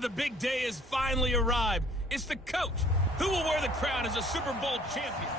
The big day has finally arrived. It's the coach who will wear the crown as a Super Bowl champion.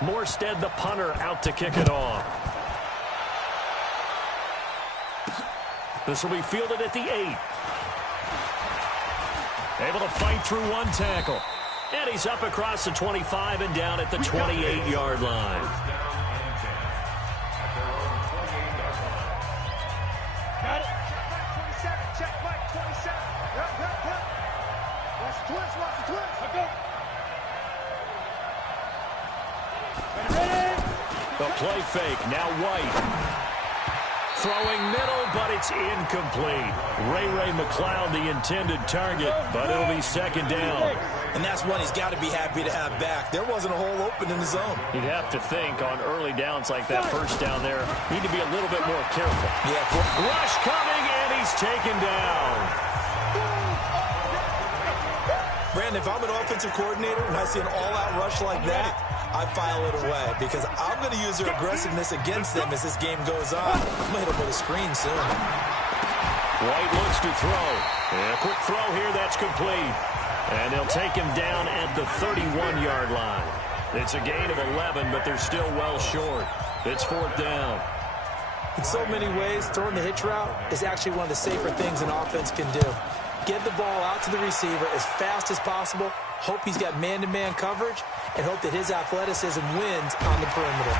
Morstead, the punter, out to kick it off. This will be fielded at the 8. Able to fight through one tackle. And he's up across the 25 and down at the 28-yard line. Got it. Check 27. Check Mike 27. Yep. Watch the twist. Watch the twist. Let's go. The play fake, now White. Throwing middle, but it's incomplete. Ray McLeod, the intended target, but it'll be second down. And that's one he's got to be happy to have back. There wasn't a hole open in the zone. You'd have to think on early downs like that first down there, need to be a little bit more careful. Yeah. Rush coming, and he's taken down. Brandon, if I'm an offensive coordinator and I see an all-out rush like that, I file it away because I'm going to use their aggressiveness against them as this game goes on. I'm going to hit them with a screen soon. White looks to throw. And a quick throw here, that's complete. And they'll take him down at the 31-yard line. It's a gain of 11, but they're still well short. It's fourth down. In so many ways, throwing the hitch route is actually one of the safer things an offense can do. Get the ball out to the receiver as fast as possible, hope he's got man-to-man coverage, and hope that his athleticism wins on the perimeter.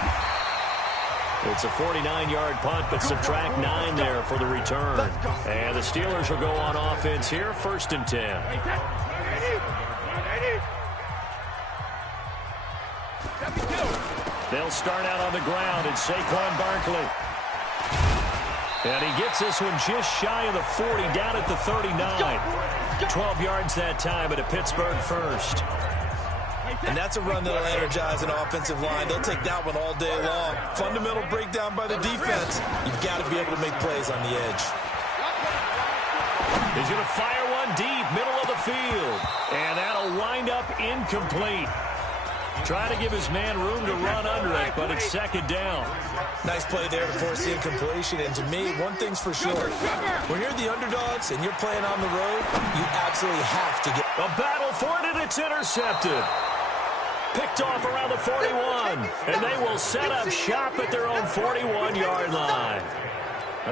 It's a 49-yard punt, but subtract 9 there for the return. And the Steelers will go on offense here, 1st and 10. They'll start out on the ground, and Saquon Barkley. And he gets this one just shy of the 40, down at the 39. 12 yards that time at a Pittsburgh first. And that's a run that'll energize an offensive line. They'll take that one all day long. Fundamental breakdown by the defense. You've got to be able to make plays on the edge. He's going to fire one deep, middle of the field. And that'll wind up incomplete. Trying to give his man room to run under it, but it's second down. Nice play there to force the incompletion. And to me, one thing's for sure. When you're the underdogs and you're playing on the road, you absolutely have to get... A battle for it, and it's intercepted. Picked off around the 41. And they will set up shop at their own 41-yard line.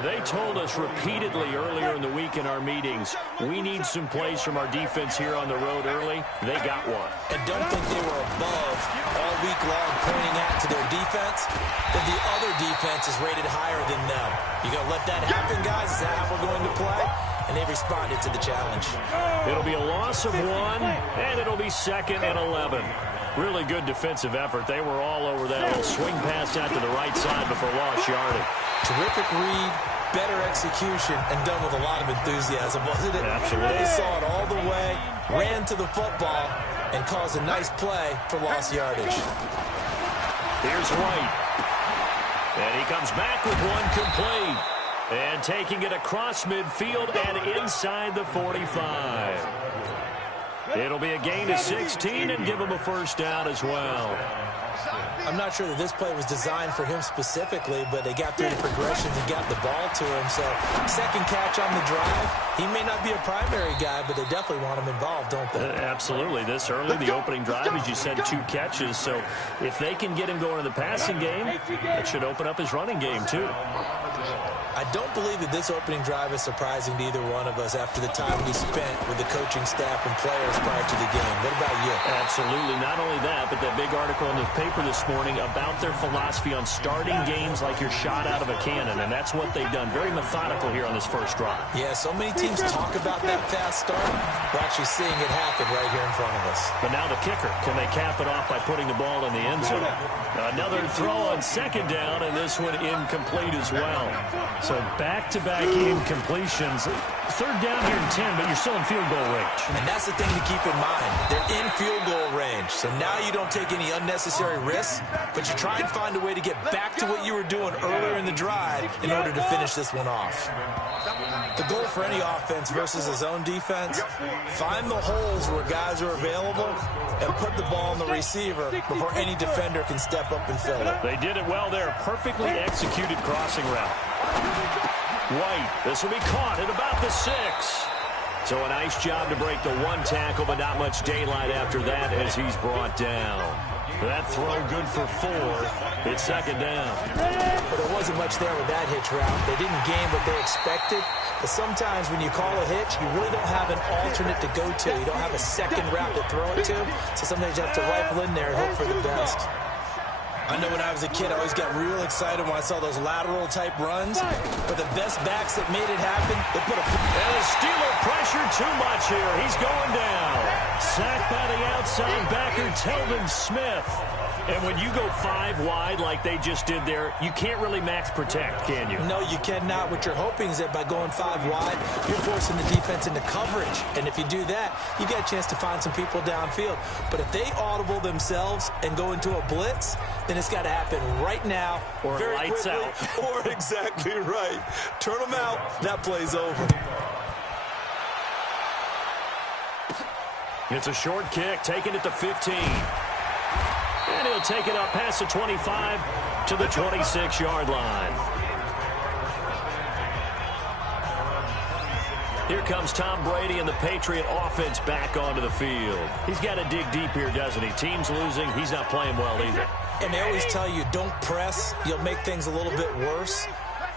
They told us repeatedly earlier in the week in our meetings, we need some plays from our defense here on the road early. They got one. And don't think they were above all week long pointing out to their defense that the other defense is rated higher than them. You going to let that happen, guys? Is that how we're going to play? And they responded to the challenge. It'll be a loss of 1, and it'll be 2nd and 11. Really good defensive effort. They were all over that little swing pass out to the right side before lost yardage. Terrific read, better execution, and done with a lot of enthusiasm, wasn't it? Absolutely. They saw it all the way, ran to the football, and caused a nice play for lost yardage. Here's White. And he comes back with one complete. And taking it across midfield and inside the 45. It'll be a gain of 16 and give him a first down as well. I'm not sure that this play was designed for him specifically, but they got through the progressions and got the ball to him. So second catch on the drive. He may not be a primary guy, but they definitely want him involved, don't they? Absolutely. This early, the opening drive, as you said, 2 catches. So if they can get him going in the passing game, it should open up his running game too. I don't believe that this opening drive is surprising to either one of us after the time we spent with the coaching staff and players prior to the game. What about you? Absolutely. Not only that, but that big article in the paper this morning about their philosophy on starting games like you're shot out of a cannon, and that's what they've done. Very methodical here on this first drive. Yeah, so many teams talk about that fast start. We're actually seeing it happen right here in front of us. But now the kicker. Can they cap it off by putting the ball in the end zone? Another throw on second down, and this one incomplete as well. So back-to-back incompletions. Third down here in 10, but you're still in field goal range. And that's the thing to keep in mind. They're in field goal range. So now you don't take any unnecessary risks, but you try and find a way to get back to what you were doing earlier in the drive in order to finish this one off. The goal for any offense versus a zone defense, find the holes where guys are available and put the ball on the receiver before any defender can step up and fill it. They did it well there. Perfectly executed crossing route. White, this will be caught at about the 6. So a nice job to break the 1 tackle, but not much daylight after that as he's brought down. That throw good for 4. It's second down. But there wasn't much there with that hitch route. They didn't gain what they expected. But sometimes when you call a hitch, you really don't have an alternate to go to. You don't have a second route to throw it to. So sometimes you have to rifle in there and hope for the best. I know when I was a kid, I always got real excited when I saw those lateral-type runs. But the best backs that made it happen, they put a... And the Steeler pressure too much here. He's going down. Sacked by the outside backer, Telvin Smith. And when you go 5 wide like they just did there, you can't really max protect, can you? No, you cannot. What you're hoping is that by going 5 wide, you're forcing the defense into coverage. And if you do that, you get a chance to find some people downfield. But if they audible themselves and go into a blitz, then it's got to happen right now. Or very lights quickly, out. Or exactly right. Turn them out. That play's over. It's a short kick, taken at the 15. And he'll take it up past the 25 to the 26-yard line. Here comes Tom Brady and the Patriot offense back onto the field. He's got to dig deep here, doesn't he? Team's losing. He's not playing well either. And they always tell you, don't press. You'll make things a little bit worse.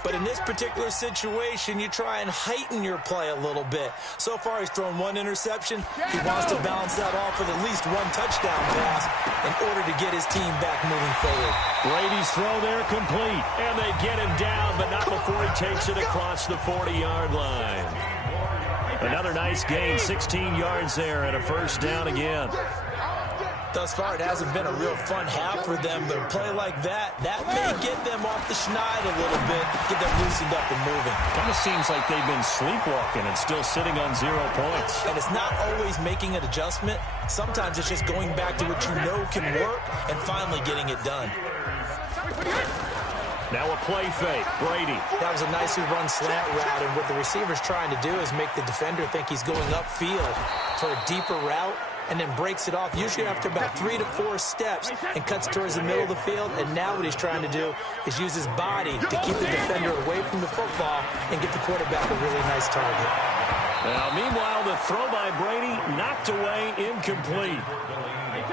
But in this particular situation, you try and heighten your play a little bit. So far, he's thrown 1 interception. He wants to balance that off with at least 1 touchdown pass in order to get his team back moving forward. Brady's throw there complete. And they get him down, but not before he takes it across the 40-yard line. Another nice gain, 16 yards there, and a first down again. Thus far, it hasn't been a real fun half for them, but a play like that may get them off the schneid a little bit, get them loosened up and moving. Kind of seems like they've been sleepwalking and still sitting on 0 points. And it's not always making an adjustment. Sometimes it's just going back to what you know can work and finally getting it done. Now a play fake, Brady. That was a nicely run slant route, and what the receiver's trying to do is make the defender think he's going upfield for a deeper route, and then breaks it off, usually after about 3 to 4 steps, and cuts towards the middle of the field. And now what he's trying to do is use his body to keep the defender away from the football and get the quarterback a really nice target. Now, meanwhile, the throw by Brady knocked away, incomplete.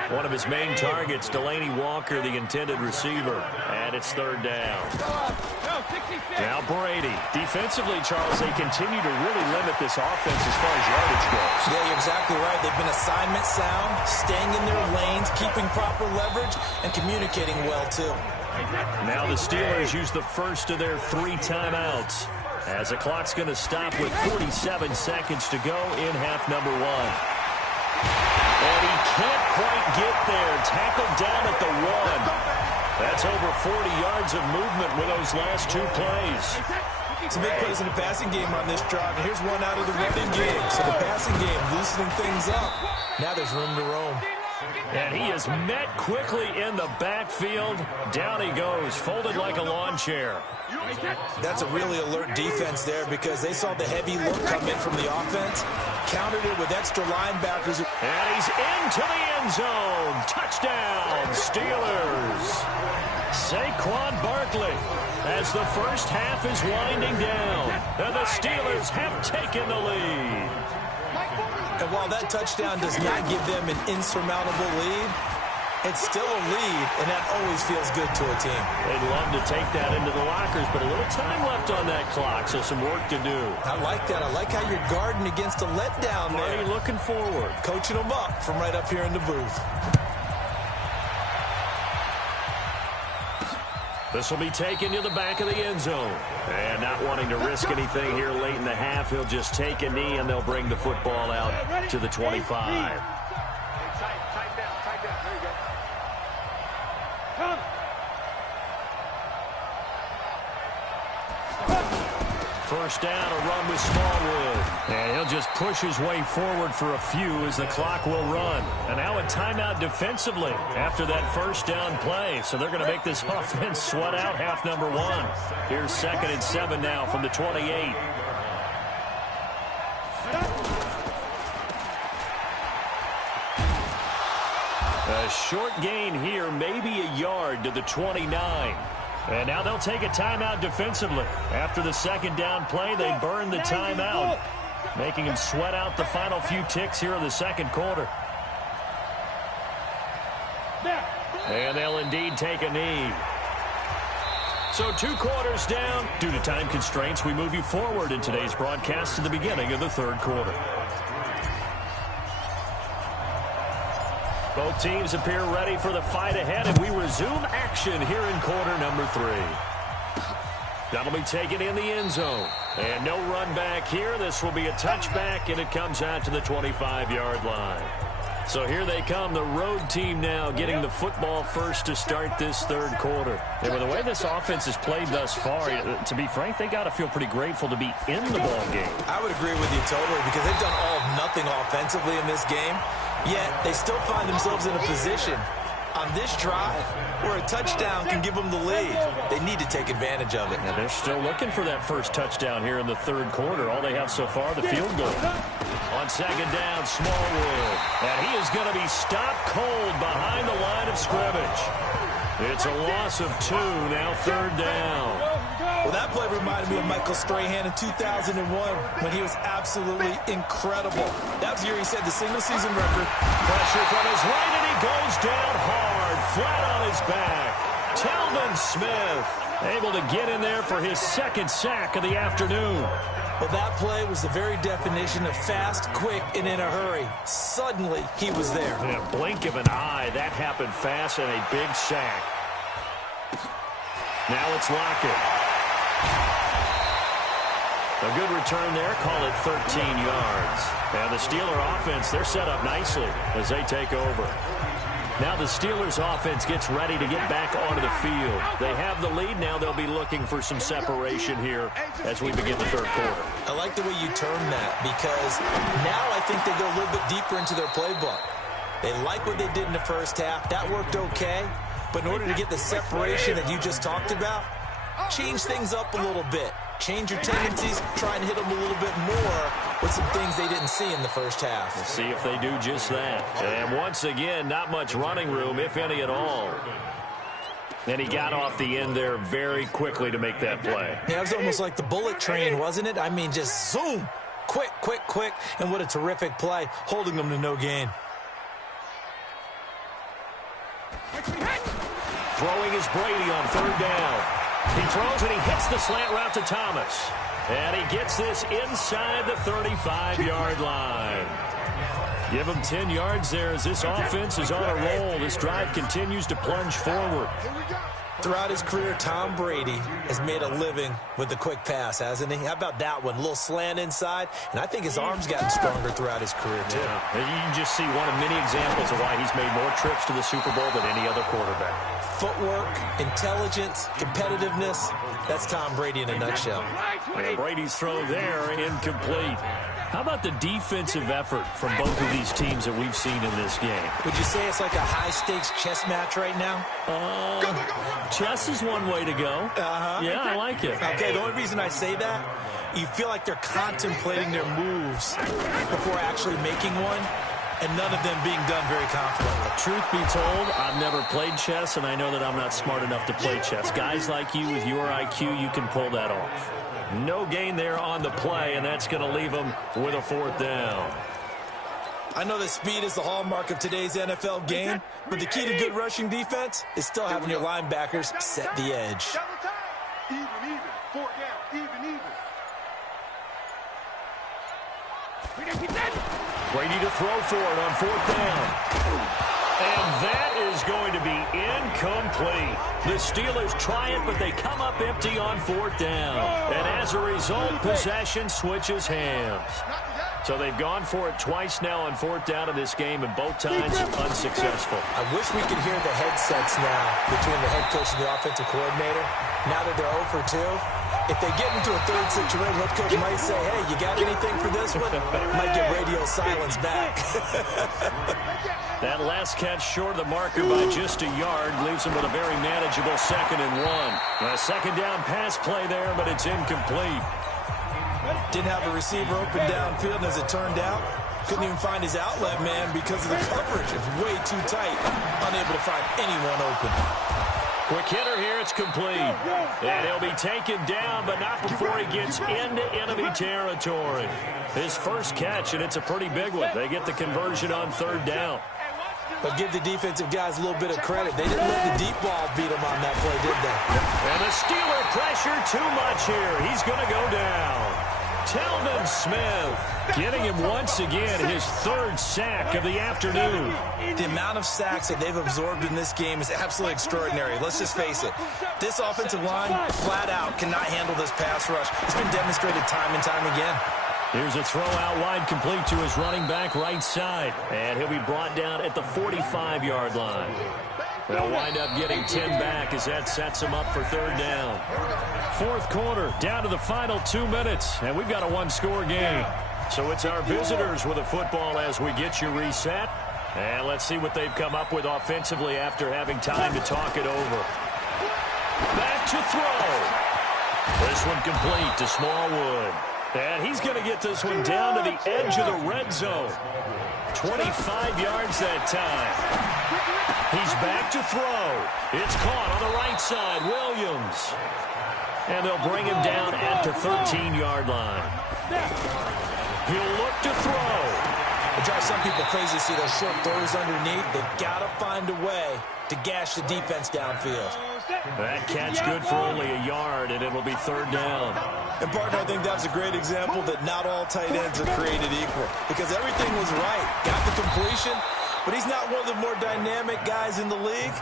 One of his main targets, Delaney Walker, the intended receiver, and it's third down. Now Brady. Defensively, Charles, they continue to really limit this offense as far as yardage goes. Yeah, you're exactly right. They've been assignment sound, staying in their lanes, keeping proper leverage, and communicating well, too. Now the Steelers use the first of their 3 timeouts, as the clock's going to stop with 47 seconds to go in half number 1. And he can't quite get there. Tackled down at the 1. That's over 40 yards of movement with those last 2 plays. Some big plays in the passing game on this drive. And here's one out of the running game. So the passing game loosening things up. Now there's room to roam. And he is met quickly in the backfield. Down he goes, folded like a lawn chair. That's a really alert defense there because they saw the heavy look come in from the offense. countered it with extra linebackers. And he's into the end zone. Touchdown, Steelers. Saquon Barkley as the first half is winding down. And the Steelers have taken the lead. And while that touchdown does not give them an insurmountable lead, it's still a lead, and that always feels good to a team. They'd love to take that into the lockers, but a little time left on that clock, so some work to do. I like that. I like how you're guarding against a letdown there. Marty looking forward. Coaching them up from right up here in the booth. This will be taken to the back of the end zone. And not wanting to risk anything here late in the half, he'll just take a knee, and they'll bring the football out to the 25. First down, a run with Smallwood. And he'll just push his way forward for a few as the clock will run. And now a timeout defensively after that first down play. So they're going to make this offense sweat out half number one. Here's 2nd and 7 now from the 28. A short gain here, maybe a yard to the 29. And now they'll take a timeout defensively. After the second down play, they burn the timeout, making them sweat out the final few ticks here in the second quarter. And they'll indeed take a knee. So 2 quarters down. Due to time constraints, we move you forward in today's broadcast to the beginning of the third quarter. Both teams appear ready for the fight ahead, and we resume action here in quarter number 3. That'll be taken in the end zone. And no run back here. This will be a touchback, and it comes out to the 25-yard line. So here they come, the road team now getting the football first to start this third quarter. And with the way this offense has played thus far, to be frank, they got to feel pretty grateful to be in the ball game. I would agree with you totally, because they've done all of nothing offensively in this game, yet they still find themselves in a position on this drive where a touchdown can give them the lead. They need to take advantage of it. And they're still looking for that first touchdown here in the third quarter. All they have so far, the field goal. On second down, Smallwood. And he is going to be stopped cold behind the line of scrimmage. It's a loss of 2, now third down. Well, that play reminded me of Michael Strahan in 2001 when he was absolutely incredible. That was the year he set the single-season record. Pressure from his right, and he goes down hard, flat on his back. Telvin Smith able to get in there for his second sack of the afternoon. Well, that play was the very definition of fast, quick, and in a hurry. Suddenly, he was there. In a blink of an eye, that happened fast, and a big sack. Now it's Lockett. A good return there, call it 13 yards. And the Steeler offense, they're set up nicely as they take over. Now the Steelers offense gets ready to get back onto the field. They have the lead. Now they'll be looking for some separation here as we begin the third quarter. I like the way you term that, because now I think they go a little bit deeper into their playbook. They like what they did in the first half. That worked okay. But in order to get the separation that you just talked about, change things up a little bit. Change your tendencies, try and hit them a little bit more with some things they didn't see in the first half. We'll see if they do just that. And once again, not much running room, if any at all. And he got off the end there very quickly to make that play. Yeah, it was almost like the bullet train, wasn't it? I mean, just zoom. Quick, quick, quick. And what a terrific play, holding them to no gain. Throwing is Brady on third down. He throws and he hits the slant route to Thomas. And he gets this inside the 35-yard line. Give him 10 yards there as this offense is on a roll. This drive continues to plunge forward. Throughout his career, Tom Brady has made a living with the quick pass, hasn't he? How about that one? A little slant inside, and I think his arm's gotten stronger throughout his career, too. Yeah. You can just see one of many examples of why he's made more trips to the Super Bowl than any other quarterback. Footwork, intelligence, competitiveness, that's Tom Brady in a nutshell. And Brady's throw there, incomplete. How about the defensive effort from both of these teams that we've seen in this game? Would you say it's like a high-stakes chess match right now? Chess is one way to go. Uh-huh. Yeah, I like it. Okay, the only reason I say that, you feel like they're contemplating their moves before actually making one, and none of them being done very confidently. Truth be told, I've never played chess, and I know that I'm not smart enough to play chess. Guys like you with your IQ, you can pull that off. No gain there on the play, and that's going to leave them with a 4th down. I know that speed is the hallmark of today's NFL game, but the key to good rushing defense is still having your linebackers set the edge. Even, 4 down, even. Brady to throw for it on 4th down. And that is going to be incomplete. The Steelers try it, but they come up empty on 4th down. And as a result, possession switches hands. So they've gone for it twice now on 4th down in this game, and both times unsuccessful. I wish we could hear the headsets now between the head coach and the offensive coordinator. Now that they're 0 for 2, if they get into a third situation, head coach might say, hey, you got anything for this one? Might get radio silence back. That last catch short of the marker by just a yard leaves them with a very manageable 2nd and 1. A 2nd down pass play there, but it's incomplete. Didn't have a receiver open downfield, and as it turned out, couldn't even find his outlet man because of the coverage. It's way too tight, unable to find anyone open. Quick hitter here, it's complete. And he'll be taken down, but not before he gets into enemy territory. His first catch, and it's a pretty big one. They get the conversion on 3rd down. But give the defensive guys a little bit of credit. They didn't let the deep ball beat them on that play, did they? And the Steeler pressure too much here. He's going to go down. Telvin Smith getting him once again, his 3rd sack of the afternoon. The amount of sacks that they've absorbed in this game is absolutely extraordinary. Let's just face it. This offensive line, flat out, cannot handle this pass rush. It's been demonstrated time and time again. Here's a throw out wide, complete to his running back right side. And he'll be brought down at the 45-yard line. They'll wind up getting 10 back as that sets him up for 3rd down. 4th quarter, down to the final 2 minutes, and we've got a 1-score game. So it's our visitors with a football as we get you reset. And let's see what they've come up with offensively after having time to talk it over. Back to throw. This one complete to Smallwood. And he's going to get this one down to the edge of the red zone. 25 yards that time. He's back to throw. It's caught on the right side. Williams. And they'll bring him down at the 13-yard line. He'll look to throw. It drives some people crazy to see those short throws underneath. They've got to find a way to gash the defense downfield. That catch good for only a yard, and it'll be 3rd down. And, partner, I think that's a great example that not all tight ends are created equal. Because everything was right. Got the completion, but he's not one of the more dynamic guys in the league.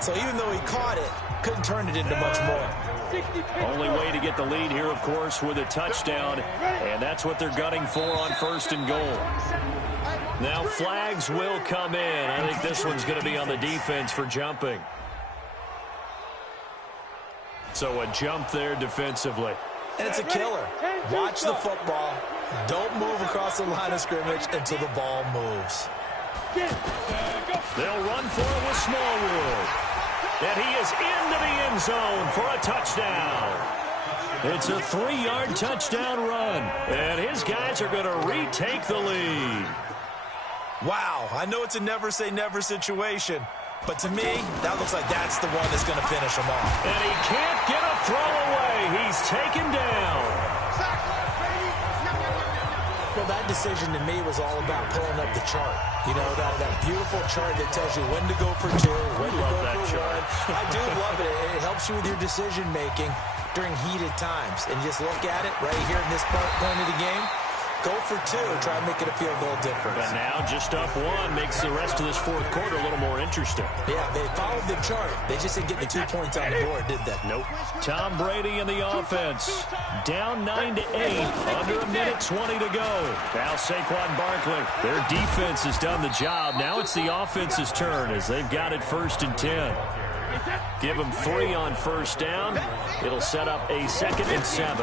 So even though he caught it, couldn't turn it into much more. Only way to get the lead here, of course, with a touchdown. And that's what they're gunning for on 1st and goal. Now flags will come in. I think this one's going to be on the defense for jumping. So a jump there defensively. And it's a killer. Watch the football. Don't move across the line of scrimmage until the ball moves. They'll run for it with Smallwood. And he is into the end zone for a touchdown. It's a 3-yard touchdown run. And his guys are going to retake the lead. Wow, I know it's a never-say-never situation. But to me, that looks like that's the one that's going to finish him off. And he can't get a throw away. He's taken down. Well, that decision to me was all about pulling up the chart. You know, that beautiful chart that tells you when to go for 2, when to go for 1. I do love it. It helps you with your decision-making during heated times. And just look at it right here in this point of the game. Go for 2, try and make it feel a little different. But now just up 1 makes the rest of this 4th quarter a little more interesting. Yeah, they followed the chart. They just didn't get the 2 points on the board, did they? Nope. Tom Brady and the offense. Down 9-8, under a minute 20 to go. Now Saquon Barkley. Their defense has done the job. Now it's the offense's turn as they've got it 1st and 10. Give them 3 on 1st down. It'll set up a 2nd and 7.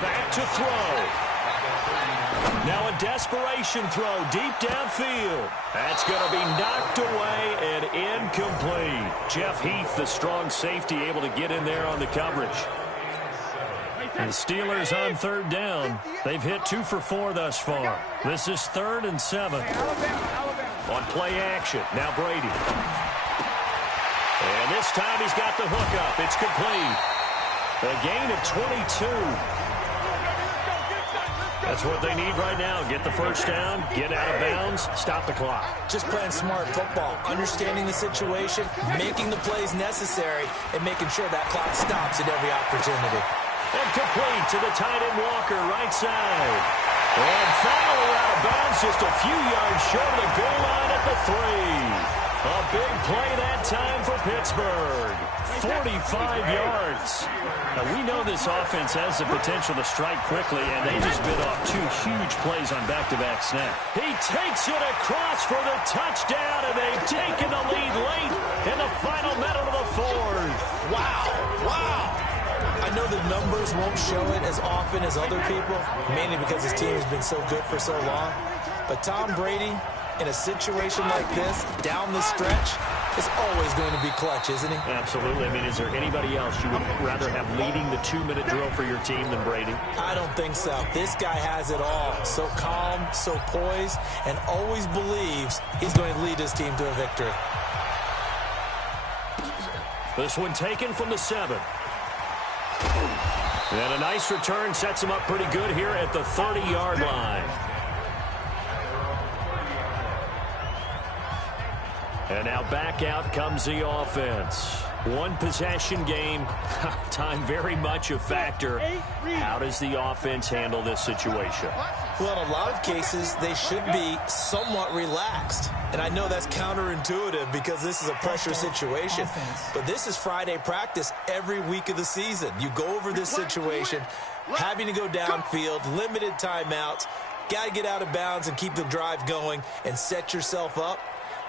Back to throw. Now a desperation throw deep downfield. That's going to be knocked away and incomplete. Jeff Heath, the strong safety, able to get in there on the coverage. The Steelers on third down. They've hit 2 for 4 thus far. This is 3rd and 7. On play action. Now Brady. And this time he's got the hook up. It's complete. A gain of 22. That's what they need right now. Get the first down, get out of bounds, stop the clock. Just playing smart football, understanding the situation, making the plays necessary, and making sure that clock stops at every opportunity. And complete to the tight end Walker, right side. And finally out of bounds, just a few yards short of the goal line at the 3. A big play that time for Pittsburgh. 45 yards. Now, we know this offense has the potential to strike quickly, and they just bit off 2 huge plays on back-to-back snaps. He takes it across for the touchdown, and they've taken the lead late in the final minute of the 4th. Wow. I know the numbers won't show it as often as other people, mainly because his team has been so good for so long. But Tom Brady, in a situation like this, down the stretch, is always going to be clutch, isn't he? Absolutely. I mean, is there anybody else you would rather have leading the 2-minute drill for your team than Brady? I don't think so. This guy has it all. So calm, so poised, and always believes he's going to lead his team to a victory. This one taken from the 7. And a nice return sets him up pretty good here at the 30-yard line. And now back out comes the offense. One possession game. Time very much a factor. How does the offense handle this situation? Well, in a lot of cases, they should be somewhat relaxed. And I know that's counterintuitive because this is a pressure situation. But this is Friday practice every week of the season. You go over this situation, having to go downfield, limited timeouts, got to get out of bounds and keep the drive going and set yourself up.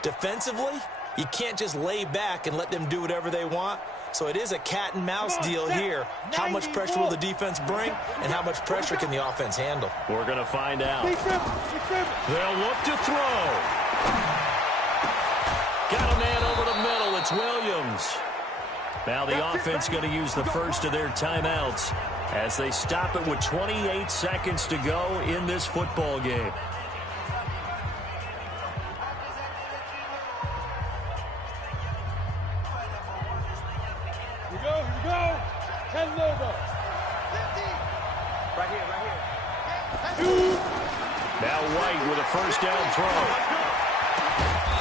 Defensively, you can't just lay back and let them do whatever they want. So it is a cat and mouse deal here. How much pressure will the defense bring, and how much pressure can the offense handle? We're going to find out. They'll look to throw. Got a man over the middle. It's Williams. Now the offense going to use the first of their timeouts as they stop it with 28 seconds to go in this football game. Here we go. 10 logo. Right here. Now White with a first down throw.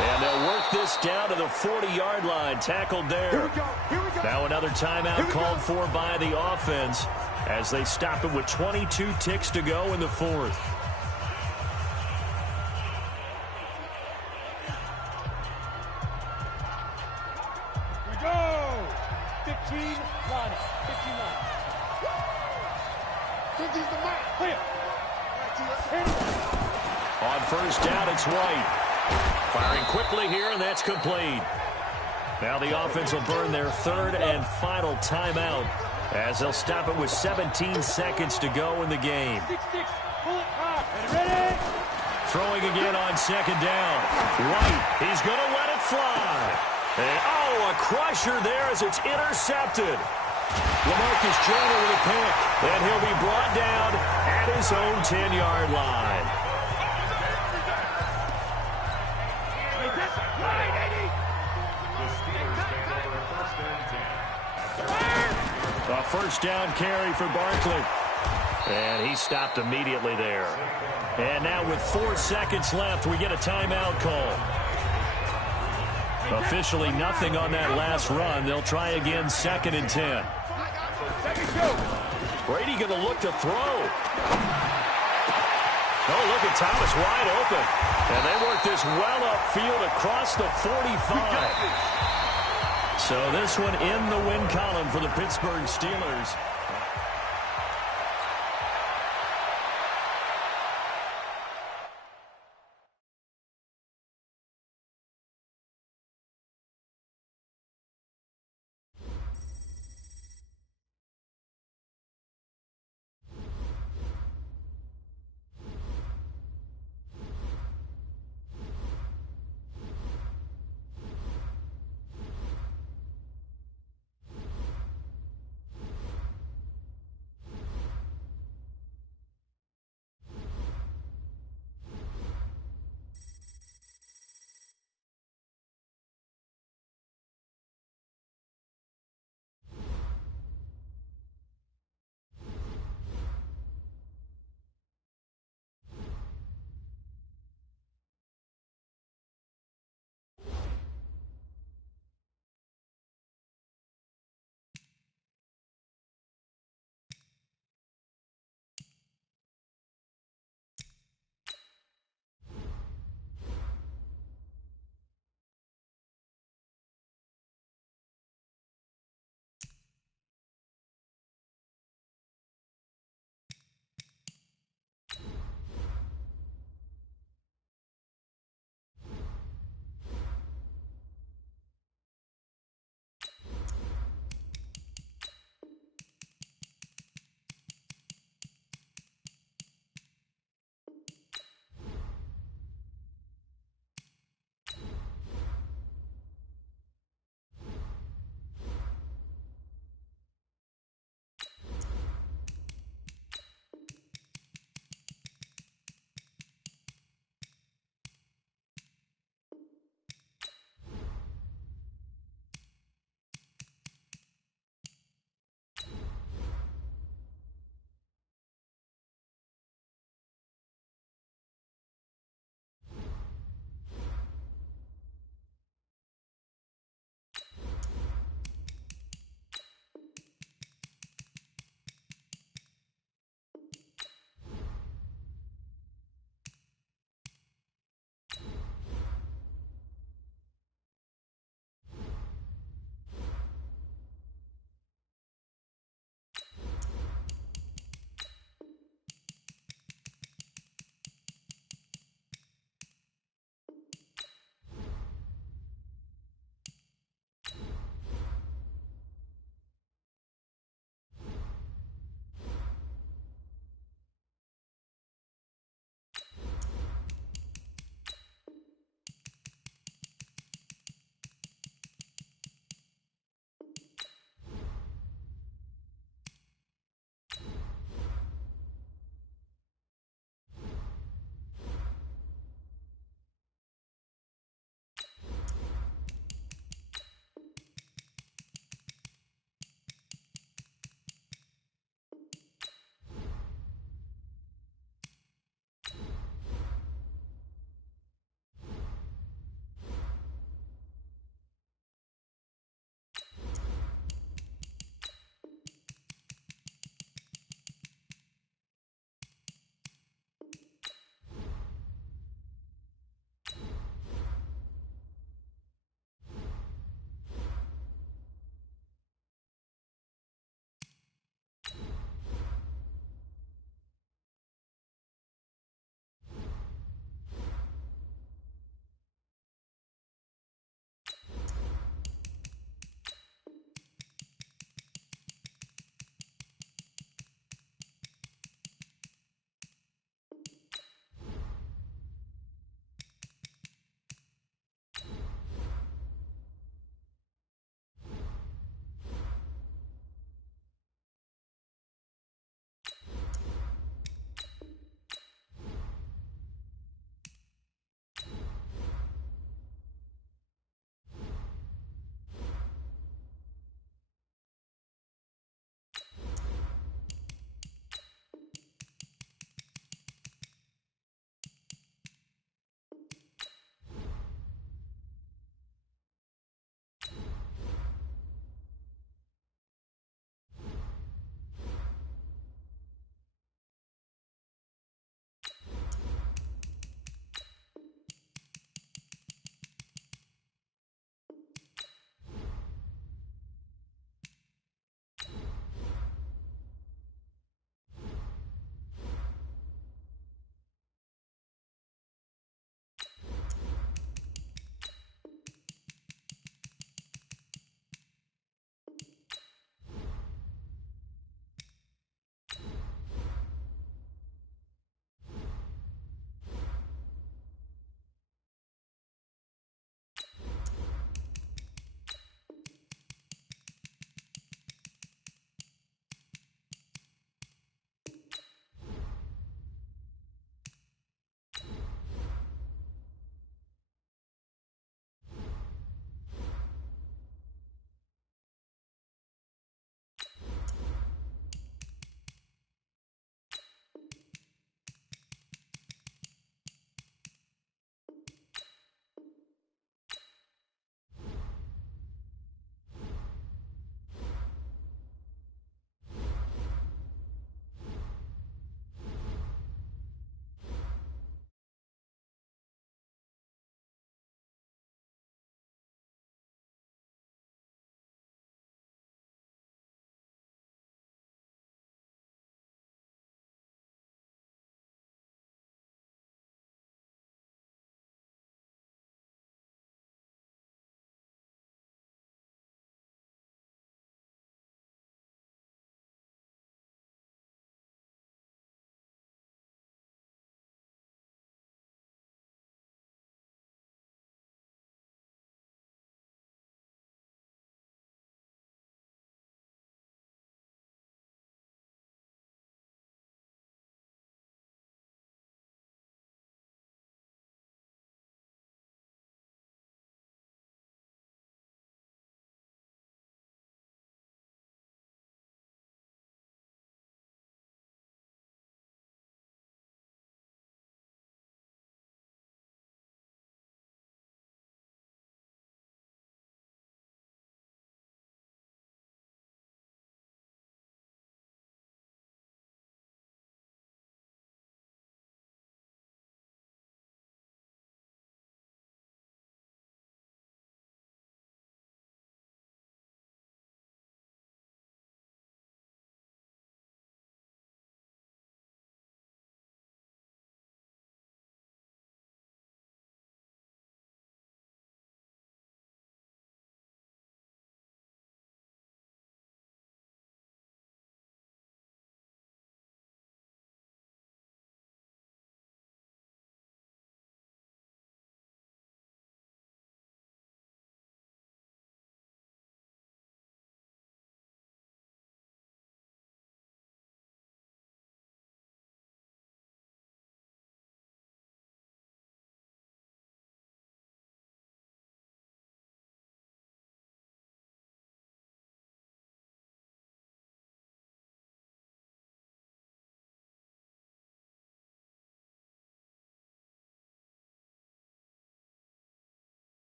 And they'll work this down to the 40-yard line. Tackled there. Here we go. Now another timeout called for by the offense as they stop it with 22 ticks to go in the 4th. Here we go. 15 line. 15 line. 15's the mark. Clear. On first down, it's White. Firing quickly here, and that's complete. Now the offense will burn their third and final timeout as they'll stop it with 17 seconds to go in the game. 6-6. Pull it hard. Ready? Throwing again on second down. White, he's going to let it fly. And, a crusher there as it's intercepted. LaMarcus Joyner with a pick. And he'll be brought down at his own 10-yard line. A first down carry for Barkley. And he stopped immediately there. And now with 4 seconds left, we get a timeout call. Officially nothing on that last run. They'll try again 2nd and 10. Brady going to look to throw. Oh, look at Thomas wide open. And they work this well upfield across the 45. So this one in the win column for the Pittsburgh Steelers.